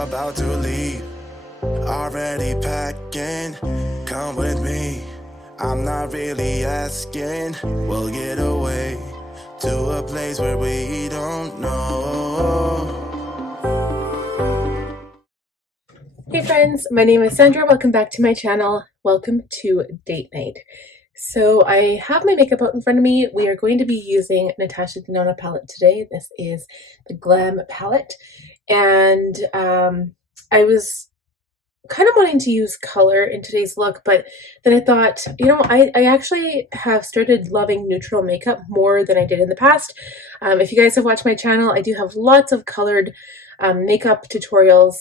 about to leave. Already packing, come with me. I'm not really asking. We'll get away to a place where we don't know. Hey friends, my name is Sandra. Welcome back to my channel. Welcome to date night. So I have my makeup out in front of me. We are going to be using Natasha Denona palette today. This is the Glam palette. And I was kind of wanting to use color in today's look, but then I thought, you know, I actually have started loving neutral makeup more than I did in the past. If you guys have watched my channel, I do have lots of colored makeup tutorials,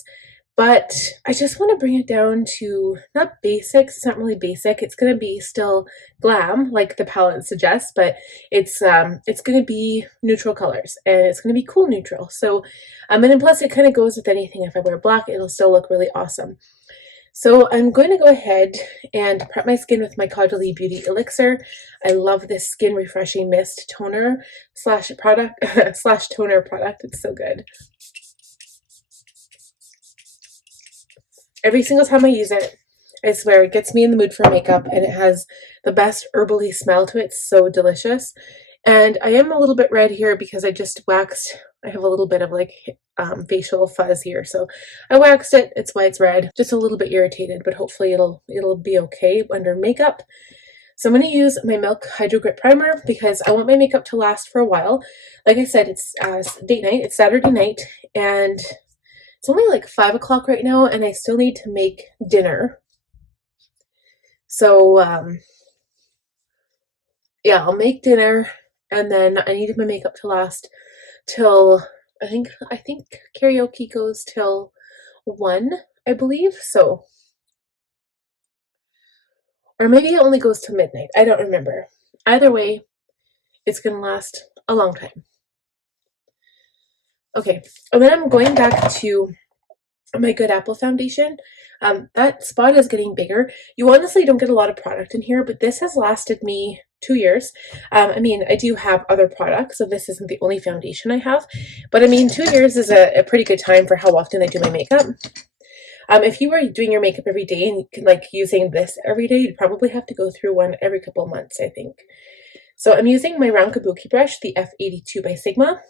but I just want to bring it down to not basics. It's not really basic. It's going to be still glam, like the palette suggests, but it's going to be neutral colors, and it's going to be cool neutral. So, and then plus it kind of goes with anything. If I wear black, it'll still look really awesome. So I'm going to go ahead and prep my skin with my Caudalie Beauty Elixir. I love this skin refreshing mist toner slash product slash toner product. It's so good. Every single time I use it, I swear it gets me in the mood for makeup, and it has the best herbally smell to it. It's so delicious. And I am a little bit red here because I just waxed. I have a little bit of like facial fuzz here, so I waxed it. It's why it's red. Just a little bit irritated, but hopefully it'll be okay under makeup. So I'm going to use my Milk Hydrogrip primer because I want my makeup to last for a while. Like I said, it's date night. It's Saturday night, and it's only like 5 o'clock right now, and I still need to make dinner. So, yeah, I'll make dinner, and then I need my makeup to last till, I think karaoke goes till 1, I believe, so. Or maybe it only goes to midnight. I don't remember. Either way, it's going to last a long time. Okay, and then I'm going back to my Good Apple foundation. That spot is getting bigger. You honestly don't get a lot of product in here, but this has lasted me 2 years. I mean, I do have other products, so this isn't the only foundation I have, but I mean, 2 years is a pretty good time for how often I do my makeup. If you were doing your makeup every day and like using this every day, you'd probably have to go through one every couple of months, I think. So I'm using my round kabuki brush, the F82 by Sigma.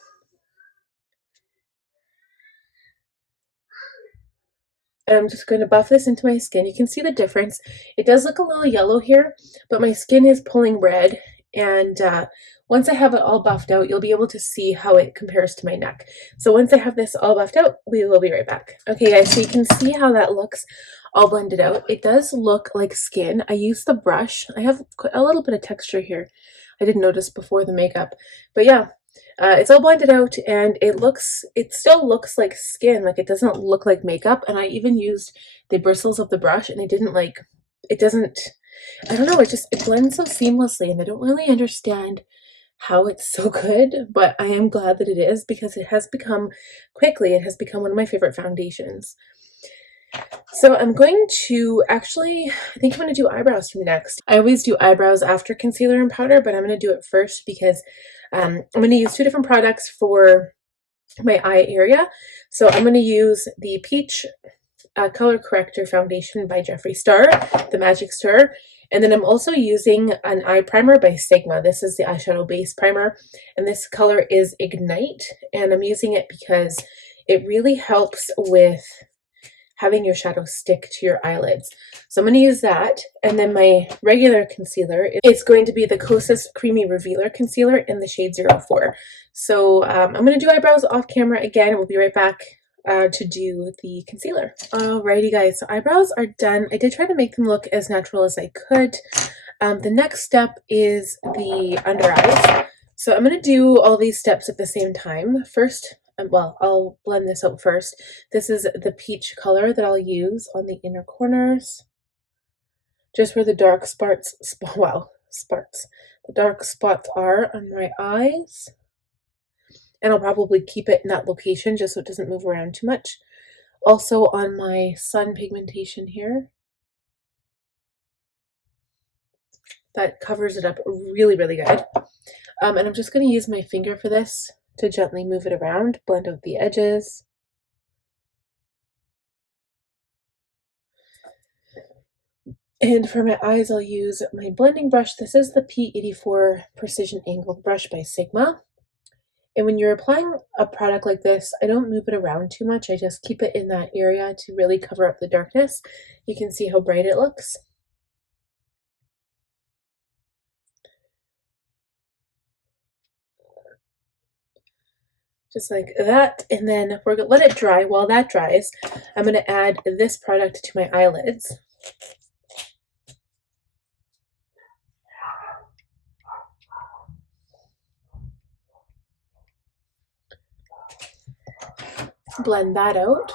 And I'm just going to buff this into my skin. You can see the difference. It does look a little yellow here, but my skin is pulling red. And once I have it all buffed out, you'll be able to see how it compares to my neck. So once I have this all buffed out, we will be right back. Okay guys, so you can see how that looks all blended out. It does look like skin. I used the brush. I have a little bit of texture here. I didn't notice before the makeup, but yeah. It's all blended out, and it still looks like skin. Like, it doesn't look like makeup. And I even used the bristles of the brush, and I don't know, it blends so seamlessly, and I don't really understand how it's so good, but I am glad that it is, because it has become one of my favorite foundations. So I'm going to I think I'm going to do eyebrows next. I always do eyebrows after concealer and powder, but I'm going to do it first because I'm going to use 2 different products for my eye area. So I'm going to use the Peach Color Corrector Foundation by Jeffree Star, the Magic Star. And then I'm also using an eye primer by Sigma. This is the eyeshadow base primer, and this color is Ignite. And I'm using it because it really helps with having your shadow stick to your eyelids. So I'm going to use that, and then my regular concealer is going to be the Kosas Creamy Revealer Concealer in the shade 04. So I'm going to do eyebrows off camera again. We'll be right back to do the concealer. Alrighty guys, so eyebrows are done. I did try to make them look as natural as I could. The next step is the under eyes. So I'm going to do all these steps at the same time. First, well, I'll blend this out first. This is the peach color that I'll use on the inner corners, just where the dark the dark spots are on my eyes. And I'll probably keep it in that location just so it doesn't move around too much. Also on my sun pigmentation here. That covers it up really, really good. And I'm just going to use my finger for this to gently move it around, blend out the edges. And for my eyes, I'll use my blending brush. This is the P84 Precision Angled Brush by Sigma. And when you're applying a product like this, I don't move it around too much. I just keep it in that area to really cover up the darkness. You can see how bright it looks. Just like that. And then we're gonna let it dry. While that dries, I'm gonna add this product to my eyelids. Blend that out.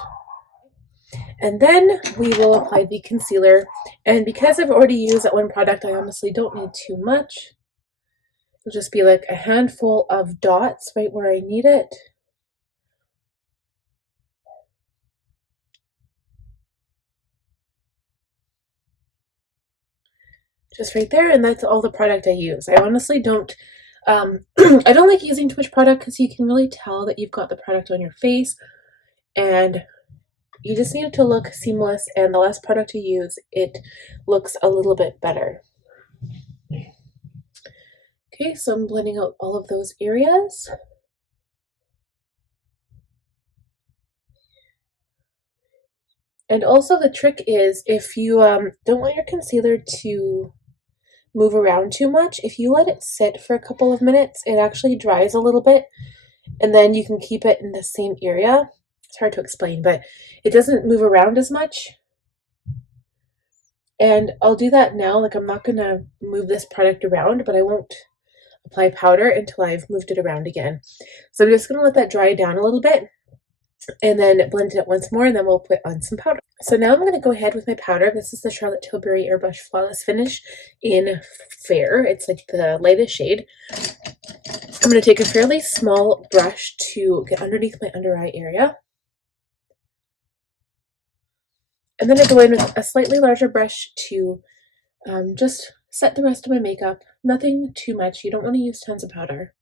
And then we will apply the concealer. And because I've already used that one product, I honestly don't need too much. It'll just be like a handful of dots right where I need it. Just right there, and that's all the product I use. I honestly don't, I don't like using too much product because you can really tell that you've got the product on your face, and you just need it to look seamless, and the less product you use, it looks a little bit better. Okay, so I'm blending out all of those areas. And also the trick is, if you don't want your concealer to move around too much, if you let it sit for a couple of minutes, it actually dries a little bit, and then you can keep it in the same area. It's hard to explain, but it doesn't move around as much. And I'll do that now. Like, I'm not gonna move this product around, but I won't apply powder until I've moved it around again. So I'm just gonna let that dry down a little bit and then blend it once more, and then we'll put on some powder. So now I'm going to go ahead with my powder. This is the Charlotte Tilbury Airbrush Flawless Finish in Fair. It's like the lightest shade. I'm going to take a fairly small brush to get underneath my under eye area. And then I go in with a slightly larger brush to just set the rest of my makeup. Nothing too much. You don't want to use tons of powder.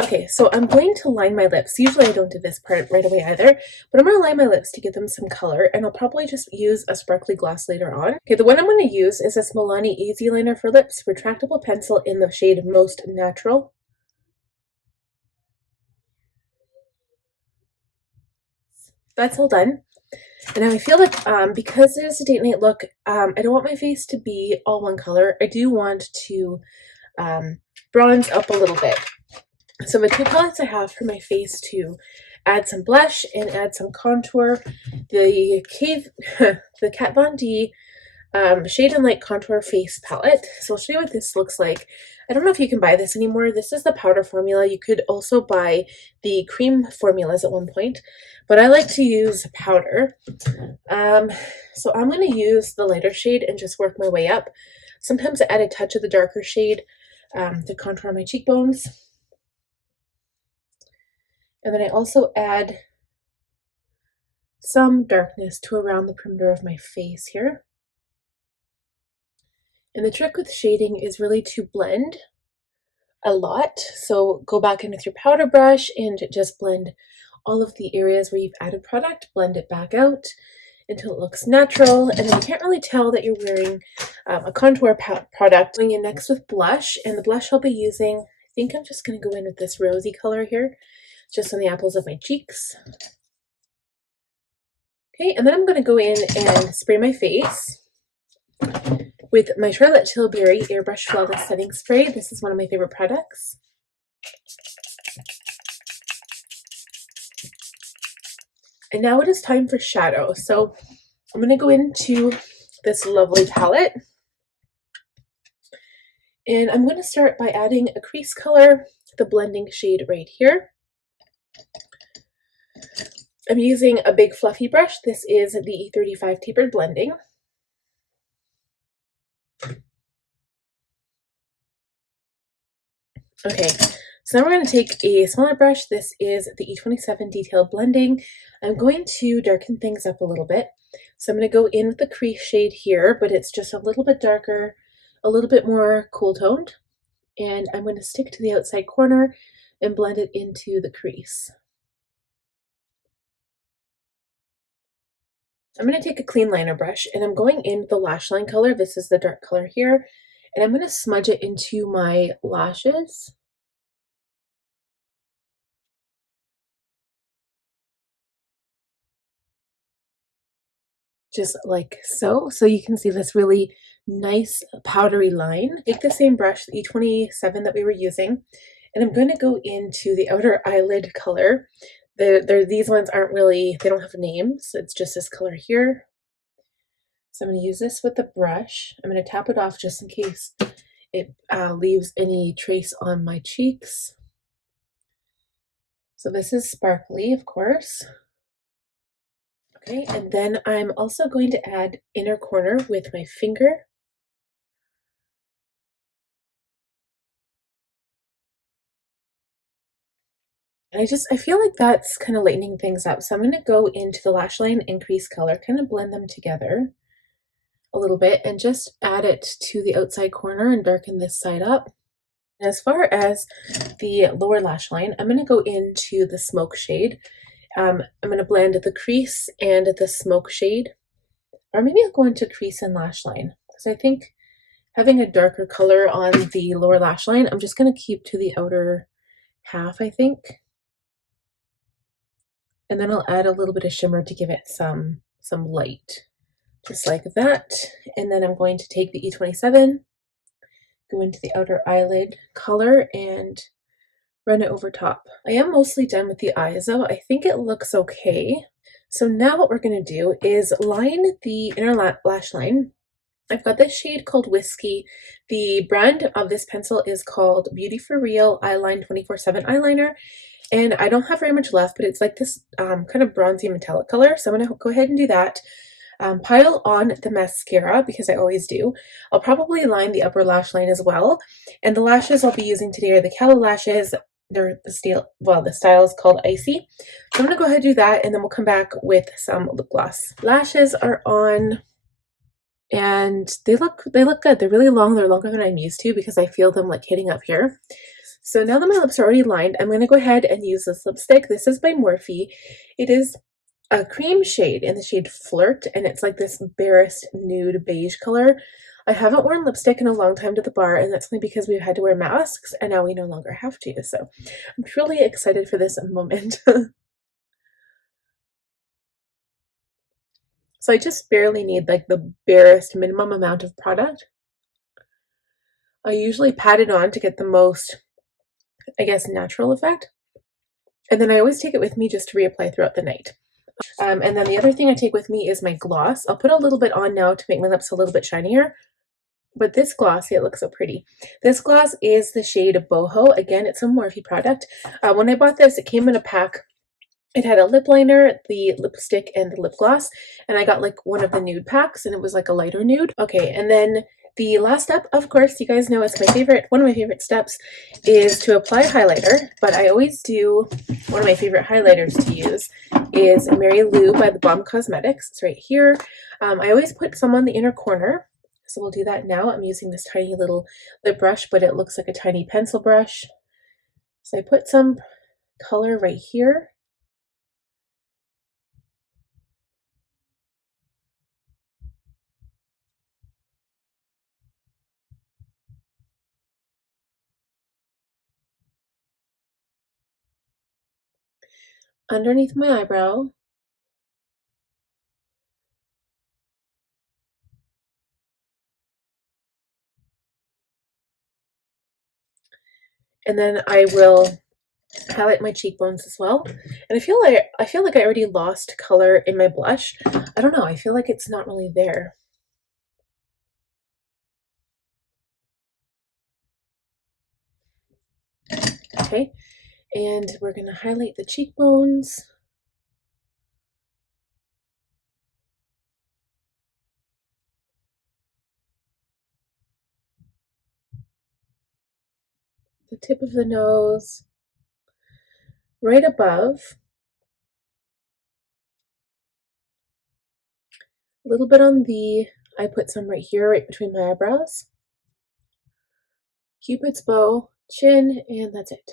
Okay, so I'm going to line my lips. Usually I don't do this part right away either, but I'm going to line my lips to give them some color, and I'll probably just use a sparkly gloss later on. Okay, the one I'm going to use is this Milani Easy Liner for Lips retractable pencil in the shade Most Natural. That's all done. And I feel like because it is a date night look, I don't want my face to be all one color. I do want to bronze up a little bit. So the two palettes I have for my face to add some blush and add some contour, the Kat Von D Shade and Light Contour Face Palette. So I'll show you what this looks like. I don't know if you can buy this anymore. This is the powder formula. You could also buy the cream formulas at one point, but I like to use powder. So I'm going to use the lighter shade and just work my way up. Sometimes I add a touch of the darker shade to contour my cheekbones. And then I also add some darkness to around the perimeter of my face here. And the trick with shading is really to blend a lot. So go back in with your powder brush and just blend all of the areas where you've added product, blend it back out until it looks natural. And then you can't really tell that you're wearing a contour product. Going in next with blush, and the blush I'll be using, I think I'm just going to go in with this rosy color here, just on the apples of my cheeks. Okay, and then I'm going to go in and spray my face with my Charlotte Tilbury Airbrush Flawless Setting Spray. This is one of my favorite products. And now it is time for shadow. So I'm going to go into this lovely palette. And I'm going to start by adding a crease color, the blending shade right here. I'm using a big fluffy brush. This is the E35 Tapered Blending. Okay, so now we're going to take a smaller brush. This is the E27 Detailed Blending. I'm going to darken things up a little bit. So I'm going to go in with the crease shade here, but it's just a little bit darker, a little bit more cool toned. And I'm going to stick to the outside corner and blend it into the crease. I'm going to take a clean liner brush and I'm going in the lash line color. This is the dark color here. And I'm going to smudge it into my lashes. Just like so. So you can see this really nice powdery line. Take the same brush, the E27 that we were using, and I'm going to go into the outer eyelid color. These ones aren't really, they don't have names. It's just this color here. So I'm going to use this with the brush. I'm going to tap it off just in case it leaves any trace on my cheeks. So this is sparkly, of course. Okay, and then I'm also going to add inner corner with my finger. And I feel like that's kind of lightening things up. So I'm going to go into the lash line, increase color, kind of blend them together a little bit and just add it to the outside corner and darken this side up. And as far as the lower lash line, I'm going to go into the smoke shade. I'm going to blend the crease and the smoke shade, or maybe I'll go into crease and lash line because I think having a darker color on the lower lash line, I'm just going to keep to the outer half, I think. And then I'll add a little bit of shimmer to give it some light, just like that. And then I'm going to take the E27, go into the outer eyelid color and run it over top. I am mostly done with the eyes though. I think it looks okay. So now what we're going to do is line the inner lash line. I've got this shade called Whiskey. The brand of this pencil is called Beauty for Real Eyeline 24/7 Eyeliner. And I don't have very much left, but it's like this kind of bronzy metallic color. So I'm going to go ahead and do that. Pile on the mascara because I always do. I'll probably line the upper lash line as well. And the lashes I'll be using today are the Caudalie lashes. They're the style is called Icy. So I'm going to go ahead and do that, and then we'll come back with some lip gloss. Lashes are on, and they look good. They're really long. They're longer than I'm used to because I feel them like hitting up here. So now that my lips are already lined, I'm going to go ahead and use this lipstick. This is by Morphe. It is a cream shade in the shade Flirt, and it's like this barest nude beige color. I haven't worn lipstick in a long time to the bar, and that's only because we've had to wear masks, and now we no longer have to. So I'm truly excited for this moment. So I just barely need like the barest minimum amount of product. I usually pat it on to get the most, I guess, natural effect. And then I always take it with me just to reapply throughout the night. And then the other thing I take with me is my gloss. I'll put a little bit on now to make my lips a little bit shinier. But this gloss, it looks so pretty. This gloss is the shade Boho. Again, it's a Morphe product. When I bought this, it came in a pack. It had a lip liner, the lipstick, and the lip gloss. And I got like one of the nude packs, and it was like a lighter nude. Okay, and then the last step, of course, you guys know it's my favorite. One of my favorite steps is to apply highlighter. But I always do, one of my favorite highlighters to use is Mary Lou by the Balm Cosmetics. It's right here. I always put some on the inner corner. So we'll do that now. I'm using this tiny little lip brush, but it looks like a tiny pencil brush. So I put some color right here. Underneath my eyebrow. And then I will highlight my cheekbones as well. And I feel like I already lost color in my blush. I don't know, I feel like it's not really there. Okay, and we're gonna highlight the cheekbones. The tip of the nose, right above. A little bit on I put some right here, right between my eyebrows. Cupid's bow, chin, and that's it.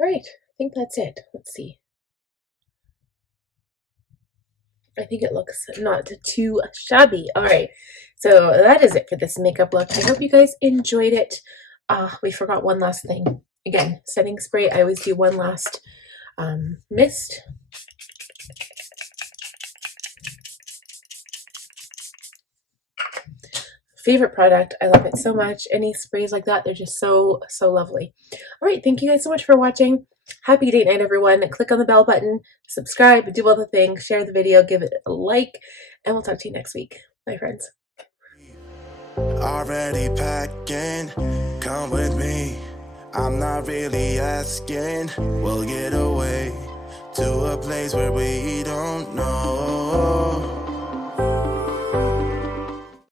All right, I think that's it. Let's see. I think it looks not too shabby. All right, so that is it for this makeup look. I hope you guys enjoyed it. We forgot one last thing. Again, setting spray. I always do one last mist. Favorite product. I love it so much. Any sprays like that, they're just so lovely. All right, thank you guys so much for watching. Happy date night, everyone. Click on the bell button, subscribe, do all the things, share the video, give it a like, and we'll talk to you next week. Bye, friends. Already packing, come with me. I'm not really asking. We'll get away to a place where we don't know.